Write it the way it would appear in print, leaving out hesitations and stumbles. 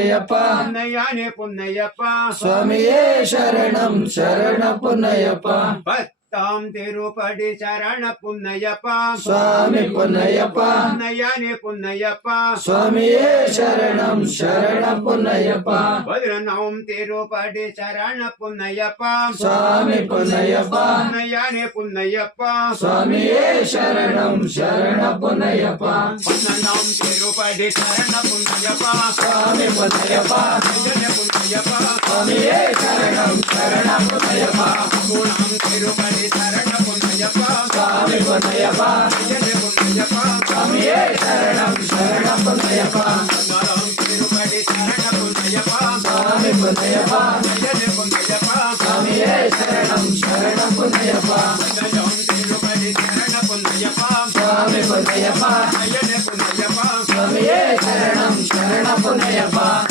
పున్నయ్యనే పున్నయ్యప్ప స్వామియే శరణం శరణ పున్నయ్యప్ప பத்தாம் திருப்படி சரண புன்னையப்பா சுவாமி புன்னையப்பா புன்னையானே புன்னையப்பா சுவாமியே சரணம் சரண புன்னையப்பா 11ஆம் திருப்படி சரண புன்னையப்பா சுவாமி புன்னையப்பா புன்னையானே புன்னையப்பா சுவாமியே சரணம் சரண புன்னையப்பா 12ஆம் திருப்படி சரண புன்னையப்பா சுவாமி புன்னையப்பா புன்னையப்பா சுவாமியே சரணம் சரண புன்னையப்பா 13ஆம் திருப்படி சரண புன்னையப்பா சுவாமி புன்னையப்பா புன்னையப்பா சுவாமியே சரணம் சரண புன்னையப்பா 14ஆம் திருப்படி சரண புன்னையப்பா சுவாமி புன்னையப்பா புன்னையப்பா சுவாமியே சரணம் சரண புன்னையப்பா 15ஆம் திருப்படி சரண புன்னையப்பா சுவாமி புன்னையப்பா